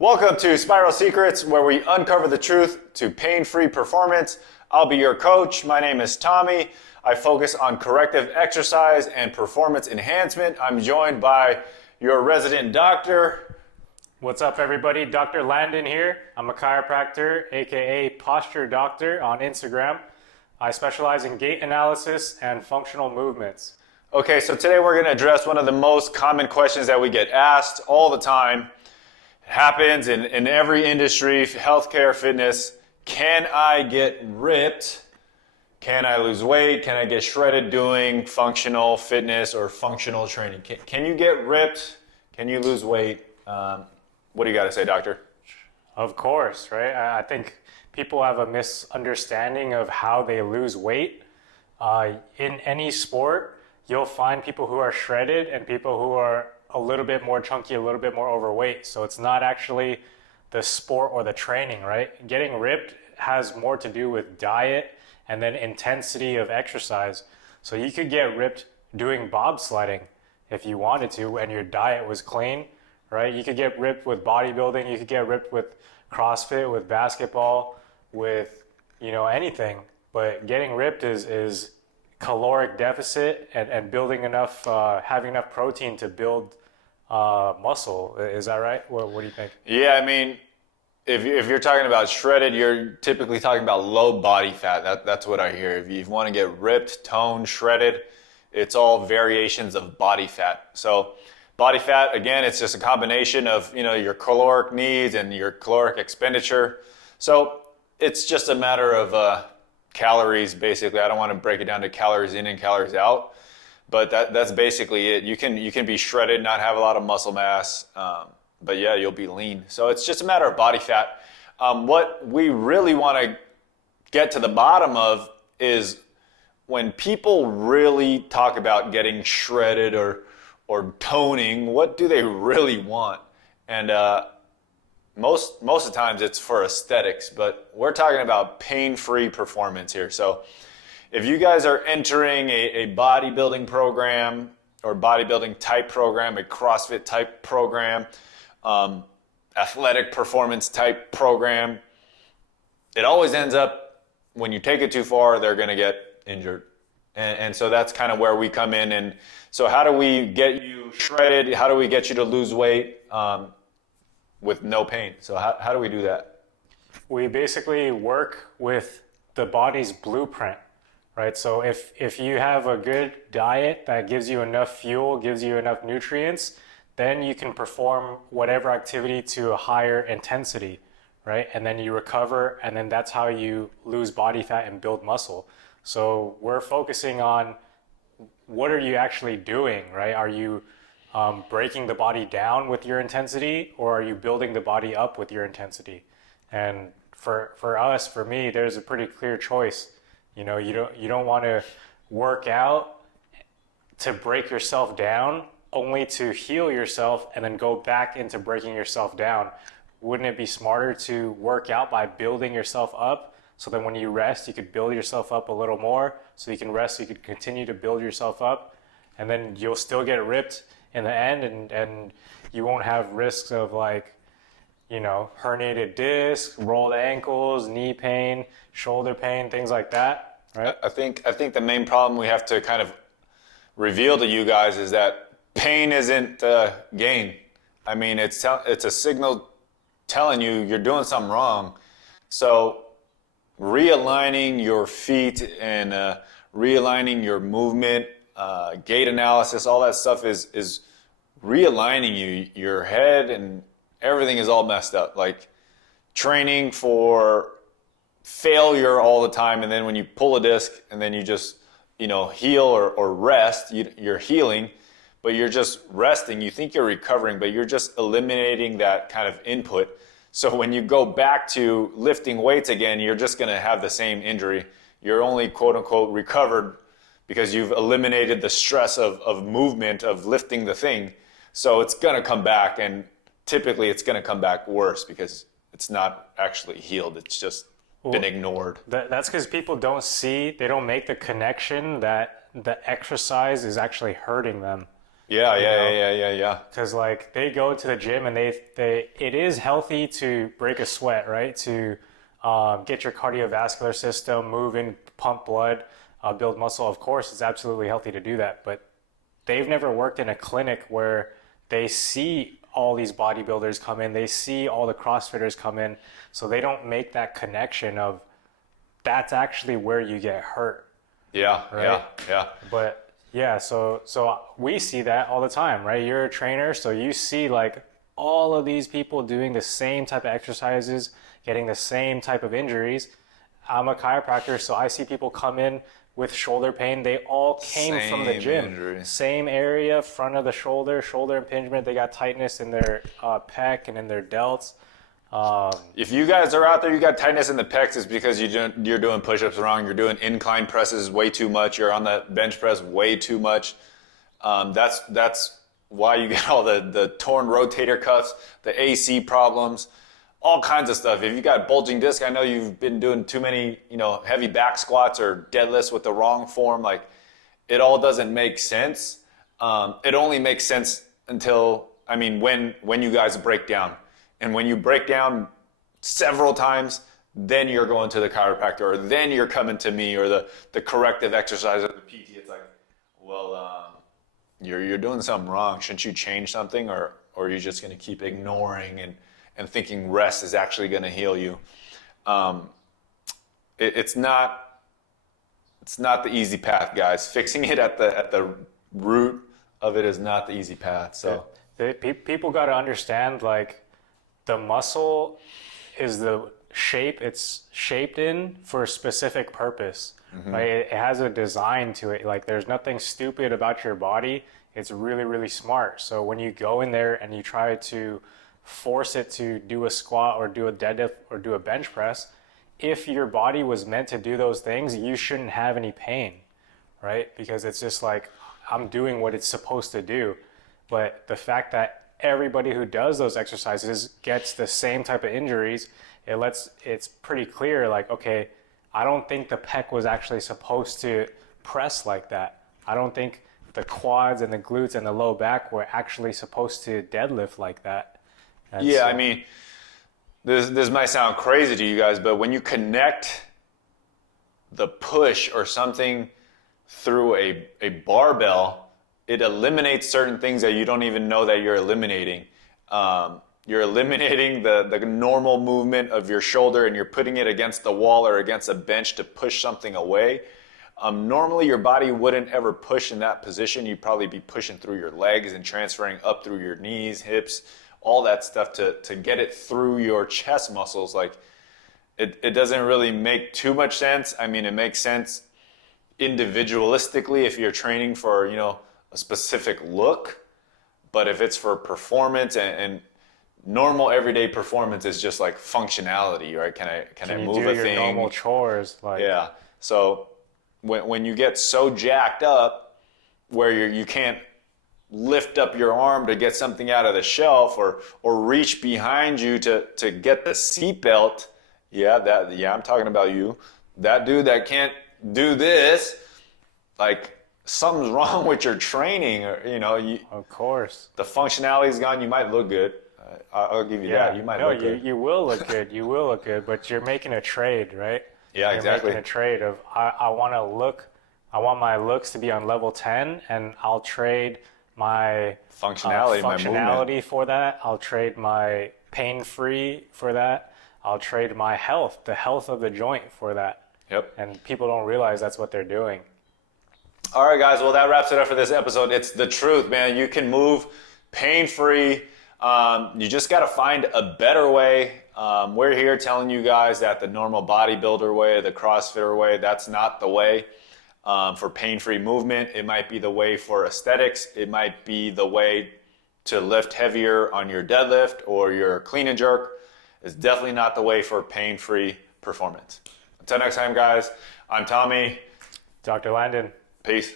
Welcome to Spiral Secrets, where we uncover the truth to pain-free performance. I'll be your coach. My name is Tommy. I focus on corrective exercise and performance enhancement. I'm joined by your resident doctor. What's up, everybody? Dr. Landon here. I'm a chiropractor, aka Posture Doctor on Instagram. I specialize in gait analysis and functional movements. Okay, so today we're going to address one of the most common questions that we get asked all the time. It happens in every industry, healthcare, fitness. Can I get ripped? Can I lose weight? Can I get shredded doing functional fitness or functional training? Can you get ripped? Can you lose weight? What do you got to say, doctor? Of course, right? I think people have a misunderstanding of how they lose weight. In any sport, you'll find people who are shredded and people who are a little bit more chunky, a little bit more overweight. So it's not actually the sport or the training, right? Getting ripped has more to do with diet and then intensity of exercise. So you could get ripped doing bobsledding if you wanted to and your diet was clean, right? You could get ripped with bodybuilding, you could get ripped with CrossFit, with basketball, with, anything. But getting ripped is caloric deficit and building enough, having enough protein to build muscle. Is that right? What do you think? Yeah, I mean, if you're talking about shredded, you're typically talking about low body fat. That's what I hear. If you want to get ripped, toned, shredded, it's all variations of body fat. So body fat, again, it's just a combination of your caloric needs and your caloric expenditure. So it's just a matter of calories, basically. I don't want to break it down to calories in and calories out, but that's basically it. You can be shredded, not have a lot of muscle mass, but yeah, you'll be lean. So it's just a matter of body fat. What we really want to get to the bottom of is when people really talk about getting shredded or toning, what do they really want? And most of the times it's for aesthetics, but we're talking about pain-free performance here. So if you guys are entering a bodybuilding program or bodybuilding type program, a CrossFit type program, athletic performance type program, it always ends up when you take it too far, they're going to get injured. And so that's kind of where we come in. And so how do we get you shredded? How do we get you to lose weight with no pain? So how do we do that? We basically work with the body's blueprint, right? So if you have a good diet that gives you enough fuel, gives you enough nutrients, then you can perform whatever activity to a higher intensity, right? And then you recover, and then that's how you lose body fat and build muscle. So we're focusing on what are you actually doing, right? Are you breaking the body down with your intensity, or are you building the body up with your intensity? And for me, there's a pretty clear choice. You don't want to work out to break yourself down only to heal yourself and then go back into breaking yourself down. Wouldn't it be smarter to work out by building yourself up, so that when you rest, you could build yourself up a little more, so you can rest, so you could continue to build yourself up, and then you'll still get ripped in the end, and you won't have risks of herniated disc, rolled ankles, knee pain, shoulder pain, things like that, right? I think the main problem we have to kind of reveal to you guys is that pain isn't gain. I mean, it's a signal telling you you're doing something wrong. So realigning your feet and realigning your movement, gait analysis, all that stuff is realigning you. Your head and everything is all messed up. Like training for failure all the time, and then when you pull a disc and then you just heal or rest, you're healing, but you're just resting. You think you're recovering, but you're just eliminating that kind of input. So when you go back to lifting weights again, you're just going to have the same injury. You're only quote unquote recovered because you've eliminated the stress of movement, of lifting the thing. So it's going to come back, and typically it's going to come back worse because it's not actually healed. It's just been ignored. That's because people they don't make the connection that the exercise is actually hurting them. Yeah. Because like they go to the gym and it is healthy to break a sweat, right? To get your cardiovascular system moving, pump blood, build muscle. Of course, it's absolutely healthy to do that. But they've never worked in a clinic where they see all these bodybuilders come in, they see all the CrossFitters come in, so they don't make that connection of that's actually where you get hurt. Yeah. But yeah, so we see that all the time, right? You're a trainer, so you see like all of these people doing the same type of exercises, getting the same type of injuries. I'm a chiropractor, so I see people come in with shoulder pain. They all came from the Same gym. injury. Same area, front of the shoulder, shoulder impingement. They got tightness in their pec and in their delts. If you guys are out there, you got tightness in the pecs, it's because you're doing push-ups wrong. You're doing incline presses way too much. You're on the bench press way too much. That's why you get all the torn rotator cuffs, the AC problems, all kinds of stuff. If you got bulging disc, I know you've been doing too many, heavy back squats or deadlifts with the wrong form. Like, it all doesn't make sense. It only makes sense when you guys break down. And when you break down several times, then you're going to the chiropractor, or then you're coming to me, or the corrective exercise or the PT. It's like, well, you're doing something wrong. Shouldn't you change something, or are you just going to keep ignoring and thinking rest is actually going to heal you? It's not the easy path, guys. Fixing it at the root of it is not the easy path. So people got to understand, like, the muscle is the shape it's shaped in for a specific purpose, right? It has a design to it. Like, there's nothing stupid about your body. It's really, really smart. So when you go in there and you try to force it to do a squat or do a deadlift or do a bench press, if your body was meant to do those things, you shouldn't have any pain, right? Because it's just like, I'm doing what it's supposed to do. But the fact that everybody who does those exercises gets the same type of injuries, it's pretty clear, like, okay, I don't think the pec was actually supposed to press like that. I don't think the quads and the glutes and the low back were actually supposed to deadlift like that. And yeah, so, I mean, this might sound crazy to you guys, but when you connect the push or something through a barbell, it eliminates certain things that you don't even know that you're eliminating. You're eliminating the normal movement of your shoulder, and you're putting it against the wall or against a bench to push something away. Normally, your body wouldn't ever push in that position. You'd probably be pushing through your legs and transferring up through your knees, hips, all that stuff to get it through your chest muscles. Like, it doesn't really make too much sense. I mean, it makes sense individualistically if you're training for, a specific look, but if it's for performance and normal everyday performance is just like functionality, right? Can I move you do a your thing? normal chores, like, Yeah. So when you get so jacked up where you can't lift up your arm to get something out of the shelf or reach behind you to get the seatbelt, I'm talking about you. That dude that can't do this, like, something's wrong with your training, or of course. the functionality's gone. You might look good. I'll give you that. You might look good. You will look good. You will look good, but you're making a trade, right? Yeah, exactly. You're making a trade of I want my looks to be on level 10, and I'll trade my Functionality, my movement. functionality for that. I'll trade my pain-free for that. I'll trade my health, the health of the joint, for that. Yep. And people don't realize that's what they're doing. All right, guys. Well, that wraps it up for this episode. It's the truth, man. You can move pain-free. You just got to find a better way. We're here telling you guys that the normal bodybuilder way, the CrossFitter way, that's not the way for pain-free movement. It might be the way for aesthetics. It might be the way to lift heavier on your deadlift or your clean and jerk. It's definitely not the way for pain-free performance. Until next time, guys, I'm Tommy. Dr. Landon. Peace.